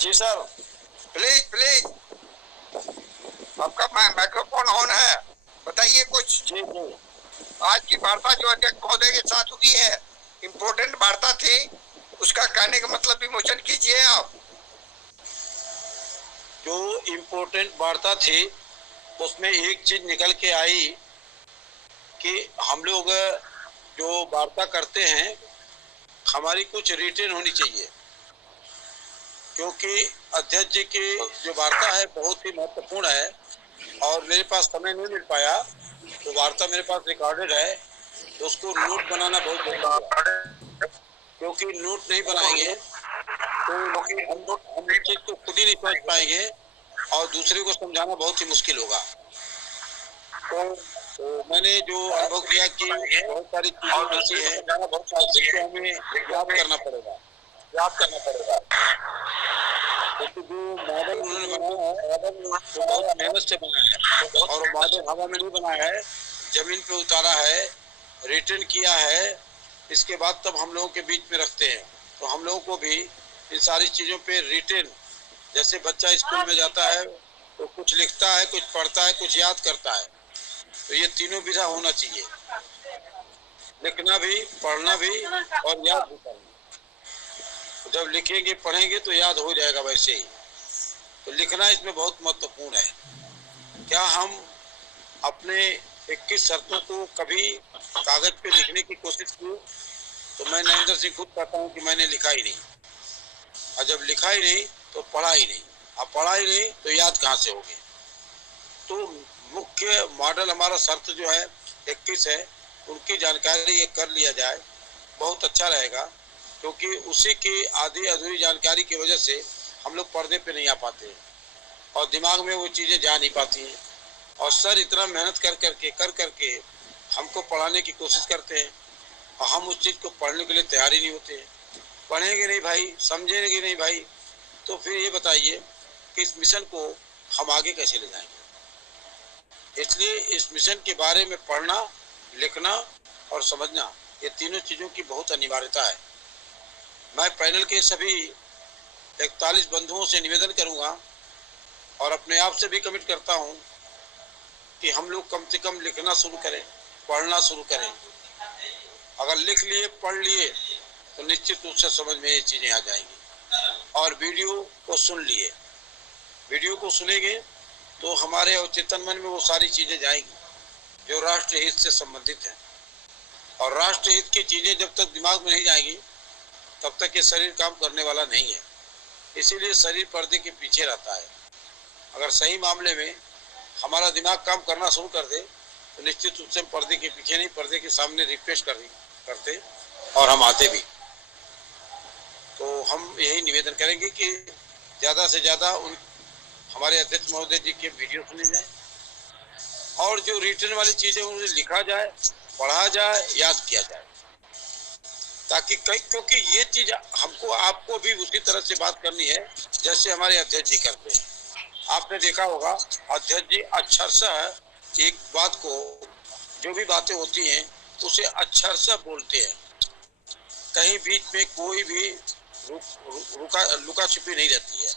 Ji sir. Please please, आपका microphone on है, बताइए कुछ। जी जी। आज की वार्ता जो अध्यक्ष महोदय के साथ हुई है, इम्पोर्टेंट वार्ता थी, उसका कहने का मतलब विमोचन कीजिए आप। जो इम्पोर्टेंट वार्ता थी उसमें एक चीज निकल के आई कि हम लोग जो वार्ता करते हैं हमारी कुछ रिटेन होनी चाहिए, क्योंकि अध्यक्ष जी की जो वार्ता है बहुत ही महत्वपूर्ण है और मेरे पास समय नहीं मिल पाया, तो वार्ता मेरे पास रिकॉर्डेड है, तो उसको नोट बनाना बहुत जरूरी है, क्योंकि नोट नहीं बनाएंगे तो हम उस चीज को खुद ही नहीं समझ पाएंगे और दूसरे को समझाना बहुत ही मुश्किल होगा। तो मैंने जो अनुभव किया कि बहुत सारी चीजें ऐसी हैं जिनको हमें याद करना पड़ेगा। क्योंकि जो मॉडल उन्होंने बनाया है वो बहुत मेहनत से बनाया है और वो मॉडल हवा में नहीं बनाया है, जमीन पे उतारा है, रिटर्न किया है, इसके बाद तब हम लोगों के बीच में रखते हैं। तो हम लोगों को भी इन सारी चीजों पे रिटर्न, जैसे बच्चा स्कूल में जाता है तो कुछ लिखता है, कुछ पढ़ता है, कुछ याद करता है, तो ये तीनों विधा होना चाहिए, लिखना भी, पढ़ना भी और याद भी करना। जब लिखेंगे पढ़ेंगे तो याद हो जाएगा वैसे ही। तो लिखना इसमें बहुत महत्वपूर्ण है। क्या हम अपने 21 शर्तों को कभी कागज पे लिखने की कोशिश की? तो मैं नरेंद्र सिंह खुद कहता हूँ कि मैंने लिखा ही नहीं, और जब लिखा ही नहीं तो पढ़ा ही नहीं, अब पढ़ा ही नहीं तो याद कहाँ से होगी। तो मुख्य मॉडल हमारा शर्त जो है 21 है, उनकी जानकारी ये कर लिया जाए बहुत अच्छा रहेगा, क्योंकि उसी की आधी अधूरी जानकारी की वजह से हम लोग पर्दे पे नहीं आ पाते और दिमाग में वो चीज़ें जा नहीं पाती हैं। और सर इतना मेहनत कर करके हमको पढ़ाने की कोशिश करते हैं और हम उस चीज़ को पढ़ने के लिए तैयार ही नहीं होते हैं। पढ़ेंगे नहीं भाई, समझेंगे नहीं भाई, तो फिर ये बताइए कि इस मिशन को हम आगे कैसे ले जाएंगे। इसलिए इस मिशन के बारे में पढ़ना, लिखना और समझना, ये तीनों चीज़ों की बहुत अनिवार्यता है। मैं पैनल के सभी 41 बंधुओं से निवेदन करूंगा और अपने आप से भी कमिट करता हूं कि हम लोग कम से कम लिखना शुरू करें, पढ़ना शुरू करें। अगर लिख लिए, पढ़ लिए तो निश्चित रूप से समझ में ये चीज़ें आ जाएंगी। और वीडियो को सुन लिए, वीडियो को सुनेंगे तो हमारे अवचेतन मन में वो सारी चीज़ें जाएंगी जो राष्ट्र हित से संबंधित हैं। और राष्ट्र हित की चीज़ें जब तक दिमाग में नहीं जाएंगी तब तक ये शरीर काम करने वाला नहीं है। इसीलिए शरीर पर्दे के पीछे रहता है। अगर सही मामले में हमारा दिमाग काम करना शुरू कर दे तो निश्चित रूप से हम पर्दे के पीछे नहीं, पर्दे के सामने रिफ्रेश करते और हम आते भी। तो हम यही निवेदन करेंगे कि ज़्यादा से ज़्यादा उन हमारे अध्यक्ष महोदय जी के वीडियो सुने जाए और जो रिटर्न वाली चीज़ें उन्हें लिखा जाए, पढ़ा जाए, याद किया जाए, ताकि कई, क्योंकि ये चीज़ हमको आपको भी उसी तरह से बात करनी है जैसे हमारे अध्यक्ष जी करते हैं। आपने देखा होगा अध्यक्ष जी अक्षरशः एक बात को, जो भी बातें होती हैं उसे अक्षरशः बोलते हैं, कहीं बीच में कोई भी रुका लुका छिपी नहीं रहती है।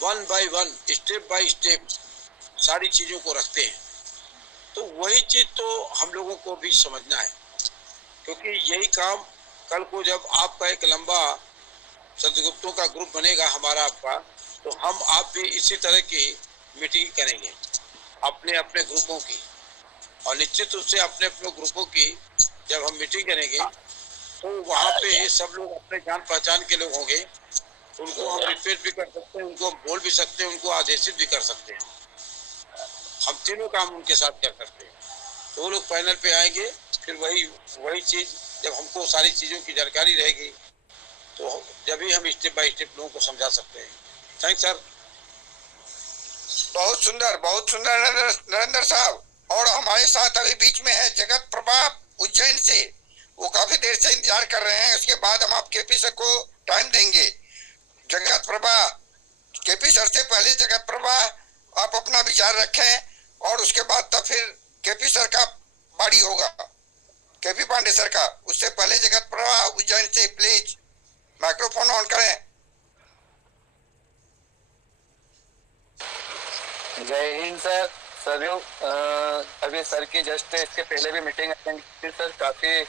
One by one, step by step सारी चीजों को रखते हैं। तो वही चीज तो हम लोगों को भी समझना है, क्योंकि यही काम कल को जब आपका एक लंबा संतगुप्तों का ग्रुप बनेगा हमारा आपका, तो हम आप भी इसी तरह की मीटिंग करेंगे अपने अपने ग्रुपों की। और निश्चित रूप से अपने अपने ग्रुपों की जब हम मीटिंग करेंगे तो वहाँ पे सब लोग अपने जान पहचान के लोग होंगे, उनको हम रिक्वेस्ट भी कर सकते हैं, उनको बोल भी सकते हैं, उनको आदेशित भी कर सकते हैं। हम तीनों काम उनके साथ कर सकते हैं। तो वो लोग पैनल पे आएंगे, फिर वही वही चीज़ जब हमको सारी चीज़ों की जानकारी रहेगी तो जब भी हम स्टेप बाय स्टेप लोगों को समझा सकते हैं। Thank sir. बहुत सुंदर नरेंद्र साहब। और हमारे साथ अभी बीच में है जगत प्रभा उज्जैन से, वो काफी देर से इंतजार कर रहे हैं, उसके बाद हम आप केपी सर को टाइम देंगे। जगत प्रभा, केपी सर से पहले जगत प्रभा आप अपना विचार रखें और उसके बाद तब फिर केपी सर का बारी होगा, केपी पांडे सर का। उससे पहले जगत प्रभा उज्जैन से प्लीज माइक्रोफोन ऑन करें। जय हिंद सर। सर अभी सर की जस्ट इसके पहले भी मीटिंग अटेंड की थी सर, काफ़ी